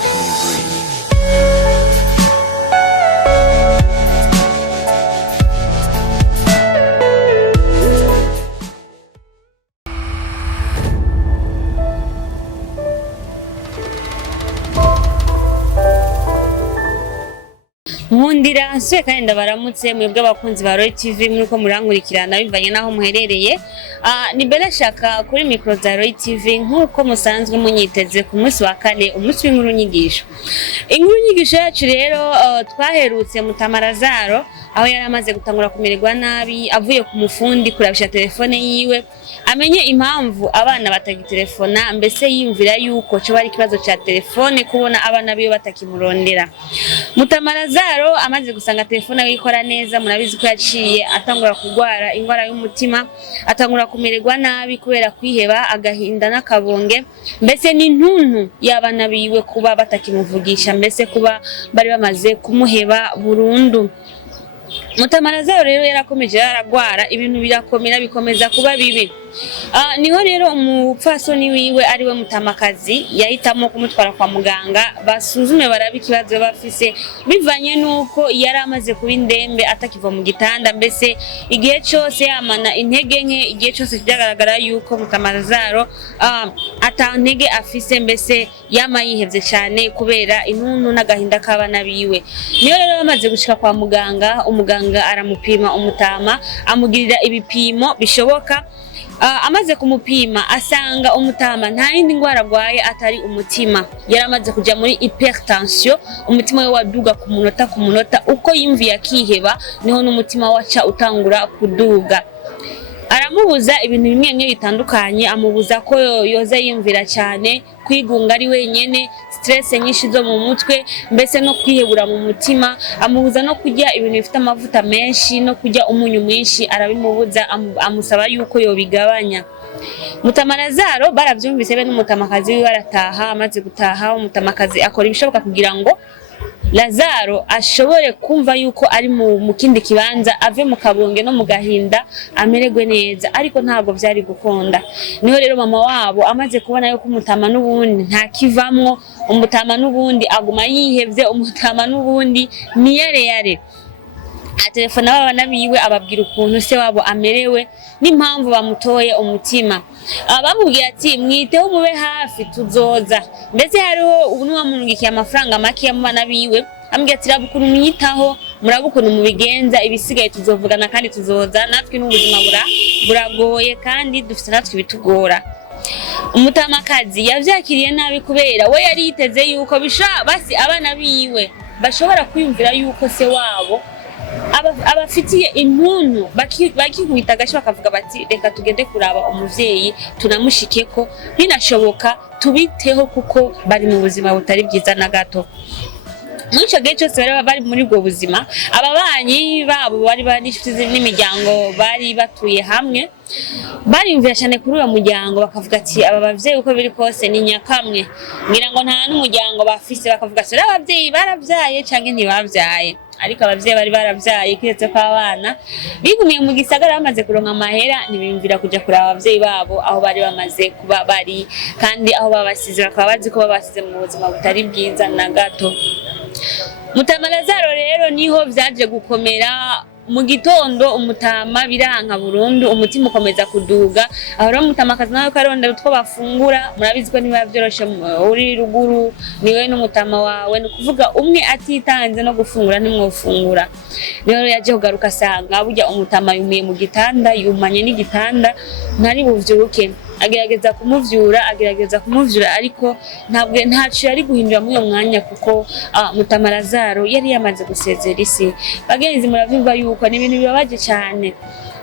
Personal Breeze. Nkundira nsuye kandi ndabaramutse mwebwe abakunzi ba Roy TV muriko murankurikirana bivanye naho muherereye. Ni Bella Shaka kuri micro za Roy TV nkuko musanzwe munyiteze ku munsi wa kane umunsi w'inkuru nyigisho. Inkuru nyigisho yacu rero twaherutse Mutamarazaro aho yari amaze gutangura kumererwa nabi avuye ku mufundi kurabisha telefone yiwe amenye impamvu abana batagitelefona mbese yimvira yuko cyo bari ikibazo ca telefone kubona abana biyo batakimurondera. Mutamarazaro amaze gusanga telefone ye ikora neza murabizi ko yaciye atangura kugwara ingwara y'umutima atangura kumererwa nabi kubera kwiheba agahinda n'akabonge mbese n'intuntu y'abana biwe kuba batakimuvugisha mbese kuba bari bamaze kumuheba burundu. Mutamarazaro rero yarakomeje aragwara ibintu birakomera bikomeza kuba bibi. Niho rero umupfasoni wiwe ari we Mutamakazi yahitamo kumutwara kwa muganga basuzume barabe ikibazo bafise bivanye nuko yari amaze kuba indembe atakiva mu gitanda mbese igihe cyose yamana intege nke igihe cyose byagaragara yuko Mutamarazaro atantege afise mbese yama yihevye cyane kubera intuntu n'agahinda k'abana biwe. Niyo rero bamaze gushika kwa muganga umuganga aramupima umutama amugirira ibipimo bishoboka. Amaze kumupima asanga umutama nta yindi ngwara agwaye atari umutima yaramaze kuja muri hypertension umutima we waduga ku munota uko yimviye akiheba niho n'umutima waca utangura kuduga. Aramubuza ibintu bimwe bitandukanye amubuza ko yoza yimvira cyane kwigunga ari wenyene stress nyinshi zo mu mutwe mbese no kwihebura mu mutima amubuza no kujya ibintu bifite amavuta menshi no kujya umunyu mwinshi arabimubuza amusaba yuko yobigabanya. Mutamarazaro baravyumvise be n'umutamakazi wiwe arataha amaze gutaha umutamakazi akora ibishoboka kugira ngo Lazaro ashobore kumva yuko ari mu kindi kibanza ave mu kabonge no mu gahinda amererwe neza ariko ntabwo byari gukunda. Niho rero mama wabo amaze kubona yuko umutama n'ubundi nta kivamwo umutama n'ubundi aguma yihevye umutama n'ubundi niyare telefone abana biwe ababwira ukuntu se wabo amerewe n'impamvu bamutoye umutima. Bamubwira ati mwiteho mube hafi tuzoza mbese hariho ubunuwa munungikiye amafaranga make y'abana biwe ambwira ati rabukuru mwitaho murabukuru mubigenza ibisigaye tuzovugana kandi tuzoza natwe n'ubuzima buragoye kandi dufite natwe bitugora. Umutamakazi yavyakiriye nabi kubera we yari yiteze yuko basi abana biwe bashobora kwiyumvira yuko se wabo abafitiye intuntu bakikubita gashi bakavuga bati reka tugende kuraba umuvyeyi tunamushikeko binashoboka tubiteho kuko bari mu buzima butari byiza na gato. Muco gihe cyose bari muri ubwo buzima ababanyi babo bari n'inshuti n'imiryango bari batuye hamwe bariyumvira cyane kuri uwo muryango bakavuga ati aba bavyeyi uko biri kose ni nyakamwe ngira ngo nta n'umuryango bafise bakavuga ati abavyeyi baravyaye canke ntibavyaye ariko abavyeyi bari baravyaye kiretse ko abana bigumiye mu gisagara bamaze kuronka amahera ntibimvira kuja kuraba abavyeyi babo aho bari bamaze kuba bari kandi aho babasize bakaba bazi ko babasize mu buzima butari bwiza na gato. Mutamarazaro rero niho vyaje gukomera mu gitondo umutama biranka burundu umutima ukomeza kuduga aho rero Mutamakazi nawe karondera utwo bafungura murabizi ko niba byoroshe uri ruguru niwe n'umutama wawe no kuvuga umwe atitanze no gufungura nimwofungura. Rero yaje kugaruka asanga burya umutama yumiye mu gitanda yumanye n'igitanda ntari buvyuruke agerageza kumuvyura ariko ntaco yari guhindura muri uyo mwanya kuko Mutamarazaro yari yamaze gusezera isi. Bagenzi muravyumva yuko ni ibintu bibabaje cyane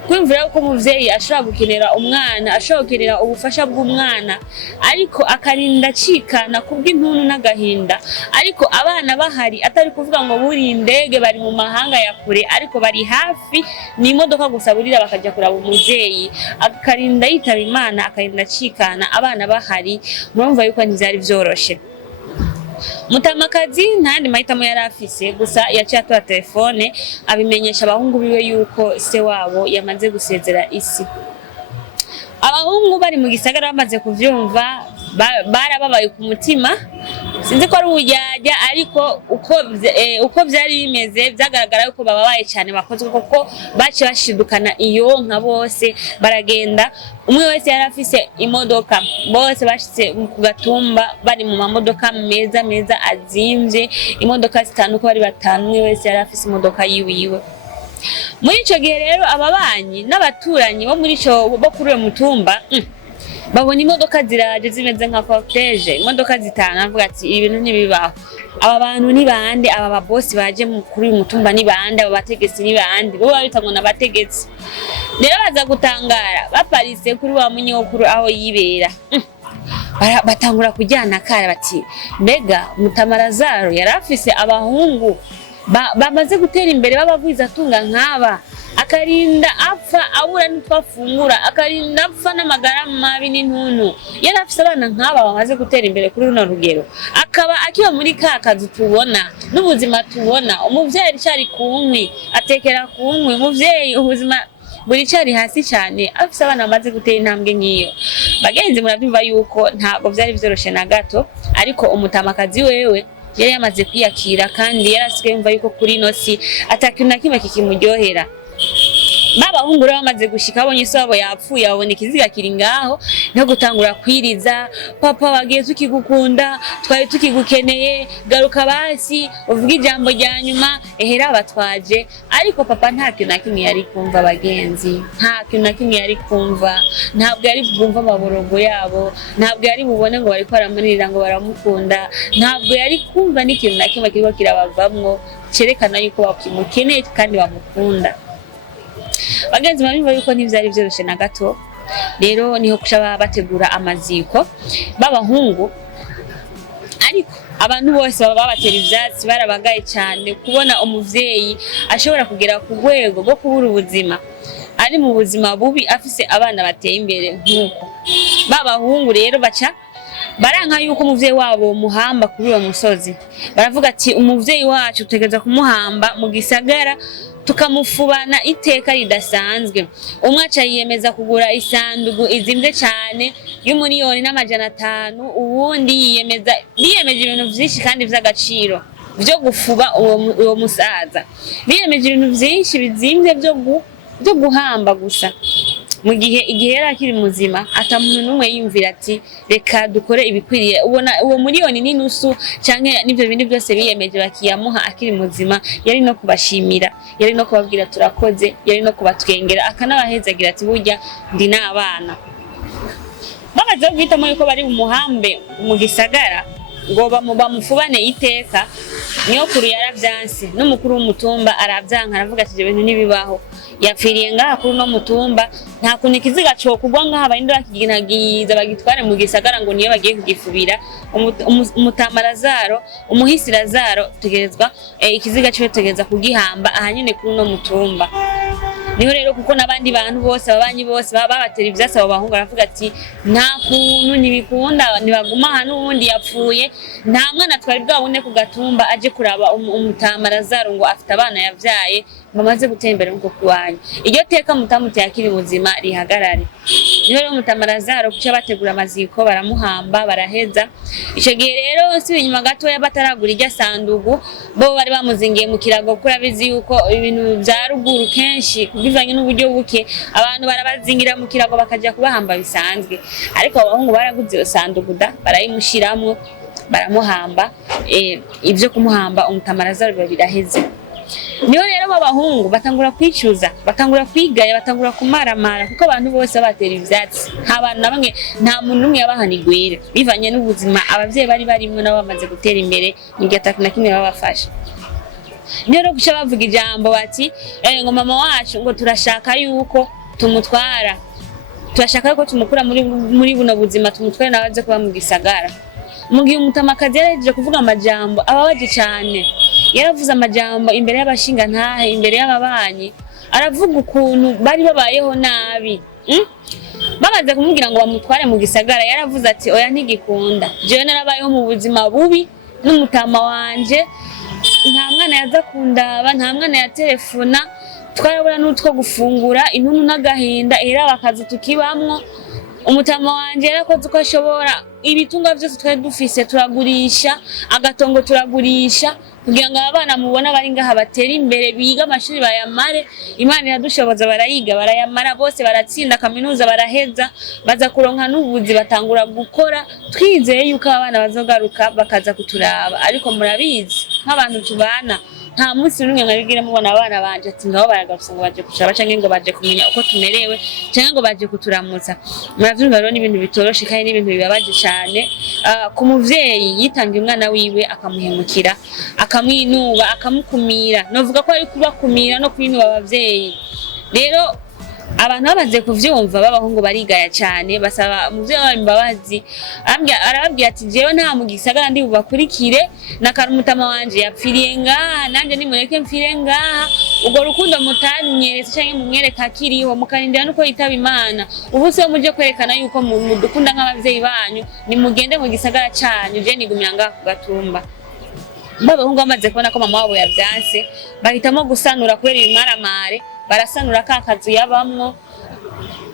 kwimvira ko umuvyeyi ashobora gukenera umwana ashobora gukenera ubufasha bw'umwana ariko akarinda cikana kubw'intuntu n'agahinda ariko abana bahari atari kuvuga ngo buri indege bari mu mahanga ya kure ariko bari hafi ni imodoka gusa burira bakaja kuraba umuvyeyi akarinda yitaba Imana akarinda cikana abana bahari murumva yuko ntivyari vyoroshe. Mutamakazi ntandi mahitamo yari afise gusa yaciye atora telefone abimenyesha abahungu biwe yuko se wabo yamaze gusezera isi. Abahungu bari mu gisagara bamaze kuvyumva barababaye ku mutima sinzi ko ari ubujyajya ariko uko byari bimeze byagaragara yuko bababaye cyane bakozwe kuko bace bashidukana iyo nka bose baragenda umwe wese yari afise imodoka bose bashitse ku gatumba bari mu mamodoka meza azimvye imodoka zitanu ko bari batanu umwe wese yari afise imodoka yiwiwe. Muri ico gihe rero ababanyi n'abaturanyi bo muri ico bo kuri uwo mutumba babona imodoka ziraje zimeze nka cortege imodoka zitanu avuga ati ibintu ntibibaho aba bantu ni bande aba babosi baje kuri uyu mutumba ni bande aba bategetsi ni bande bo babitangwa n'abategetsi rero baza gutangara baparitse kuri wa munyokuru aho yibera batangura kujyana kare bati mbega Mutamarazaro yarafise abahungu bamaze gutera imbere babagwiza atunga nk'aba akarinda apfa abura n'utwafungura akarinda apfa n'amagara mabi n'intuntu yarafise abana nk'aba bamaze gutera imbere kuri runo rugero akaba akiba muri ka kazi tubona n'ubuzima tubona umuvyeyi cyari kunkwi atekera kunkwi umuvyeyi ubuzima buri cyari hasi cyane afise abana bamaze gutera intambwe nk'iyo. Bagenzi murabyumva yuko ntabwo byari byoroshe na gato ariko umutamakazi wewe yari yamaze kwiyakira kandi yarasigaye yumva yuko kuri ino si atakintu na kimwe kikimuryohera. Babahungu rero bamaze gushika abonye so wabo yapfuye abona ikiziga kiri ngaho no gutangura kwiriza papa wagiye tukigukunda twari tukigukeneye garuka basi uvuga ijambo rya nyuma ehera batwaje ariko papa nta kintu na kimwe yari kumva. Bagenzi nta kintu na kimwe yari kumva ntabwo yari bwumva amaborogo yabo ntabwo yari bubone ngo bari kwaramunirira ngo baramukunda ntabwo yari kumva n'ikintu na kimwe kiriko kirabavamwo cerekana yuko bakimukeneye kandi bamukunda. Bagenzi bamwe yuko ntivyari byoroshe na gato rero niho kushaba bategura amaziko babahungu ariko abantu bose baba babatera ivyatsi barabagaye cyane kubona umuvyeyi ashobora kugera ku rwego rwo kubura ubuzima ari mu buzima bubi afise abana bateye imbere nk'uko babahungu rero baca baranka yuko umuvyeyi wabo muhamba kuri uwo musozi baravuga ati umuvyeyi wacu tutegeza kumuhamba mu gisagara tukamufubana iteka ridasanzwe. Umwe aca yiyemeza kugura isandugu izimvye cyane y'umuriyoni n'500 uwundi biyemeje ibintu vyinshi kandi vy'agaciro vyo gufuba uwo musaza biyemeje ibintu vyinshi bizimvye vyo guhamba gusa mu gihe yari akiri muzima atamuntu numwe yumvira ati reka dukore ibikwiriye ubona uwo miliyoni n'inusu canke n'ivyo bindi byose biyemeje bakiyamuha akiri muzima yari no kubashimira yari no kubabwira turakoze yari no kubatwengera akanabahezagira ati burya ndi n'abana bamaze guhitamo yuko bari umuhambe mu gisagara ngo bamufubane iteka niyo kuru yaravyanse n'umukuru w'umutumba aravyanka aravuga ati ibyo bintu nibibaho yapfiriye ngaha kuri no mutumba nta kuntu ikiziga cyo kugwa ngaha barinda bakiginagiza bagitware mu gisagara ngo niyo bagiye kugifubira Mutamarazaro umuhisi Lazaro tegerezwa ikiziga cyo tegeza kugihamba ahanyene kuri no mutumba. Niho rero kuko nabandi bantu bose babanyi bose babatera ivyasa abo bahungu aravuga ati nta kuntu nibikunda nibaguma hano ubundi yapfuye nta mwana twari bwabone ku gatumba aje kuraba Mutamarazaro ngo afite abana yavyaye bamaze gutera imbere ngo kuwanya iryo teka mutamute yakiri muzima rihagarare. Niho rero Mutamarazaro kuca bategura amaziko baramuhamba baraheza ico gihe rero si inyuma gato yabataragura irya sandugu bo bari bamuzingiye mu kirago kuri abizi yuko ibintu bya ruguru kenshi bivanye n'uburyo buke abantu barabazingira mu kirago bakaja kubahamba bisanzwe ariko abahungu baraguze iyo sandugu barayimushiramwo baramuhamba ivyo kumuhamba Mutamarazaro biraheze. Niho rero babahungu batangura kwicuza batangura kwigaya batangura kumaramara kuko abantu bose batera ivyatsi abantu nabamwe nta muntu numwe yabahanigwira bivanye n'ubuzima abavyeyi bari barimwe nabo bamaze gutera imbere n'igataka na kimwe babafasha. Niho rero guca bavuga ijambo bati ngo mama wacu ngo turashaka yuko tumutwara turashaka yuko tumukura muri buno buzima tumutware nabaze kuba mu gisagara. Mu gihe Umutamakazi yarejeje kuvuga amajambo ababaje cyane yaravuze amajambo imbere y'abashinga ntahe imbere y'ababanyi aravuga ukuntu bari babayeho nabi bamaze kumubwira ngo bamutware mu gisagara yaravuze ati oya ntigikunda jewe narabayeho mu buzima bubi n'umutama wanje nta mwana yaza kundaba nta mwana ya telefona twarabura n'utwo gufungura intuntu n'agahinda era bakazi tukibamwo umutama wanje yarakoze uko ashobora ibitunga byose twari dufise turagurisha, agatongo turagurisha kugira ngo abana mubona bari ngaha batera imbere biga amashuri bayamare. Imana iradushoboza barayiga barayamara bose baratsinda kaminuza baraheza baza kuronka n'ubuzi batangura gukora, twizeye yuko abana bazogaruka bakaza kuturaba. Ariko murabizi nk'abantu tubana nta munsi n'umwe mwabigire mubona abana banje ati ngaho baragarutse ngo baje kushaba canke ngo baje kumenya uko tumerewe canke ngo baje kuturamutsa. Muravyumva rero n'ibintu bitoroshe kandi n'ibintu bibabaje cane ku muvyeyi yitangiye umwana wiwe akamuhemukira akamwinuba akamukumira. Novuga ko ari kubakumira no kwinuba abavyeyi. Rero abantu bamaze kuvyumva b'abahungu barigaya cyane basaba umuvyeyi wabo imbabazi. Arababwira ati jewe nta mu gisagara ndi bubakurikire na karumutama wanje yapfiriye ngaha nanje nimureke mfire ngaha. Ubwo rukundo mutanyeretse canke mumwereka akiriho mukarindira nuko yitaba Imana. Ubu se muje kwerekana yuko mudukunda nk'abavyeyi banyu nimugende mu gisagara cyanyu, je nigumira ngaha ku Gatumba. Babahungu bamaze kubona ko mama wabo yavyanse bahitamo gusanura kubera ibimaramare. Barasanura kakazu yabamwo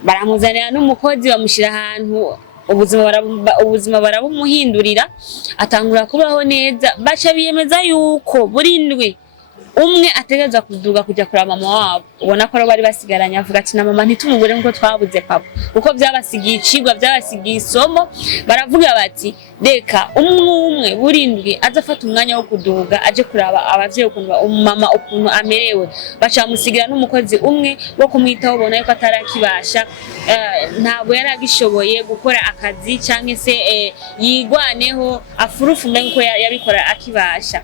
baramuzanira n'umukozi bamushira ahantu ubuzima barabumuhindurira atangura kubaho neza. Baca biyemeza yuko burindwi umwe ategerezwa kuduga kuja kuraba mama wabo. Ubona ko bari basigaranye avuga ati na mama ntitumubure nkuko twabuze papa, kuko byabasigiye icigwa byabasigiye isomo. Baravuga bati reka umwe burindwi azafata umwanya wo kuduga aje kuraba abavyeyi ukuntu mama ukuntu amerewe. Baca musigira n'umukozi umwe wo kumwitaho ubona yuko atarakibasha, ntabwo yaragishoboye gukora akazi canke se yigwaneho afurufume nkuko yabikora akibasha.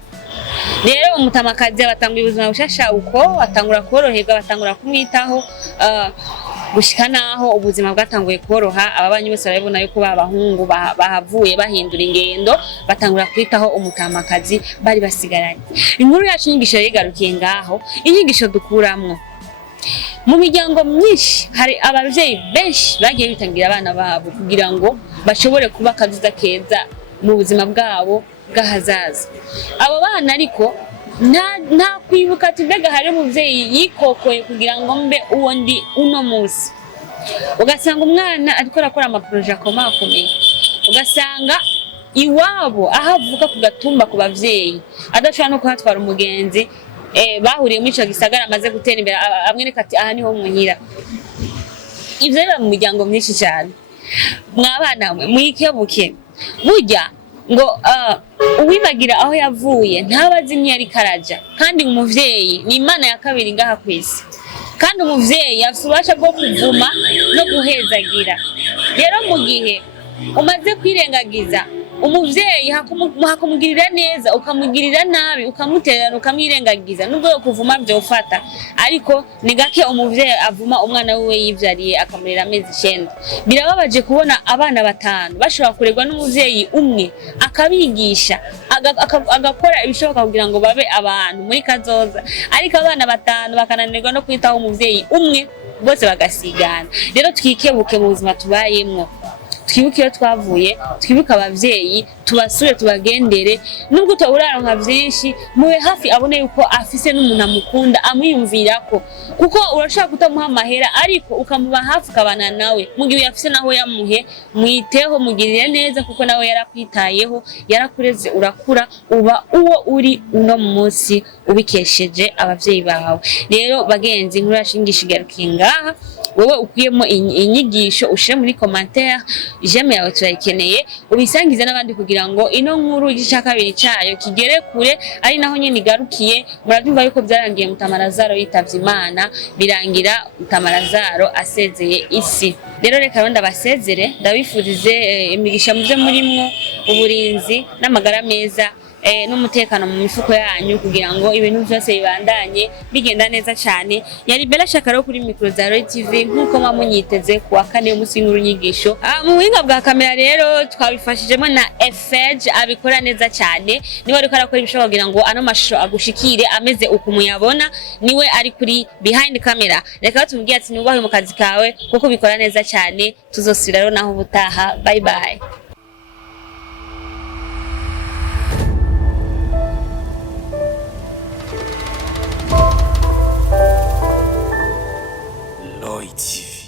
Rero umutamakazi batangura ubuzima bushasha uko batangura koroherwa batangura kumwitaho gushika naho ubuzima bwatanguye koroha. Ababanyi bose barabona yuko babahungu bahavuye bahindura ingendo batangura kwitaho umutamakazi bari basigaranye. Inkuru yacu inyigisho yigarukiye ngaho. Inyigisho dukuramwo mu miryango myinshi hari abavyeyi benshi bagiye bitangira abana babo kugira ngo bashobore kuba akazuza keza mu buzima bwabo bw'ahazaza. Abo bana ariko nta kwibuka ati mbega hari umuvyeyi yikokoye kugira ngo mbe uwo ndi uno musi. Ugasanga umwana ariko arakora amaproje akomakomeye, ugasanga iwabo ahavuka ku Gatumba ku bavyeyi adashobora no kuhatwara umugenzi. Bahuriye muri ico gisagara amaze gutera imbere amwereka ati aha niho muhira. Ivyo biba mu miryango myinshi cyane. Mwabana mwe mwikebuke burya ngo uwibagira aho yavuye ntabazi ni yari karaja. Kandi umuvyeyi ni Imana ya kabiri ngaha kwisi, kandi umuvyeyi afite ububasha bwo kuvuma no guhezagira. Rero mu gihe umaze kwirengagiza umuvyeyi hakumugirira neza ukamugirira nabi ukamuterana ukamwirengagiza, nubwo yo kuvuma byofata, ariko ni gake umuvyeyi avuma umwana wiwe yivyariye akamurera amezi 9. Birababaje kubona abana 5 bashobora kuregwa n'umuvyeyi umwe akabigisha agakora ibishoboka kugira ngo babe abantu muri kazoza, ariko abana 5 bakananirwa no kwitaho umuvyeyi umwe bose bagasigana. Rero twikebuke mu buzima tubayemwo, twibuke iyo twavuye, twibuke abavyeyi, tubasure tubagendere. Nubwo utauraronka vyinshi muwe hafi abone yuko afise n'umuntu amukunda amwiyumvirako, kuko urashaka kutamuha amahera ariko ukamuba hafi ukabana nawe. Mugihe yafise naho yamuhe mwiteho mugirire neza, kuko nawe yarakwitayeho yarakureze urakura uba uwo uri uno munsi ubikesheje abavyeyi bawe. Rero bagenzi inkuru yashingisha igarukiye ngaha. Wowe ukuyemo inyigisho ushire muri commentaire, j'aime yawe turayikeneye, ubisangize n'abandi kugira ngo ino nkuru igice kabiri cyayo kigere kure, ari naho nyene igarukiye. Murabyumva yuko byarangiye Mutamarazaro yitavye Imana, birangira Mutamarazaro asezeye isi. Rero reka ndabasezere, ndabifurize imigisha muze murimwo, uburinzi n'amagara meza n'umutekano mu mifuko yanyu kugira ngo ibintu byose bibandanye bigenda neza cyane. Yari Bella Shakaro kuri micro za Roy TV nkuko mwamunyiteze kuwa kane umunsi w'inkuru nyigisho. Mu buhinga bwa kamera rero twabifashijemo na Efege abikora neza cyane, niwe ariko arakora ibishoboka kugira ngo ano mashusho agushikire ameze uko muyabona, niwe ari kuri behind camera. Reka tumubwiye ati nubahe mu kazi kawe kuko bikora neza cyane. Tuzosubira rero naho ubutaha. Bye bye. Roy TV.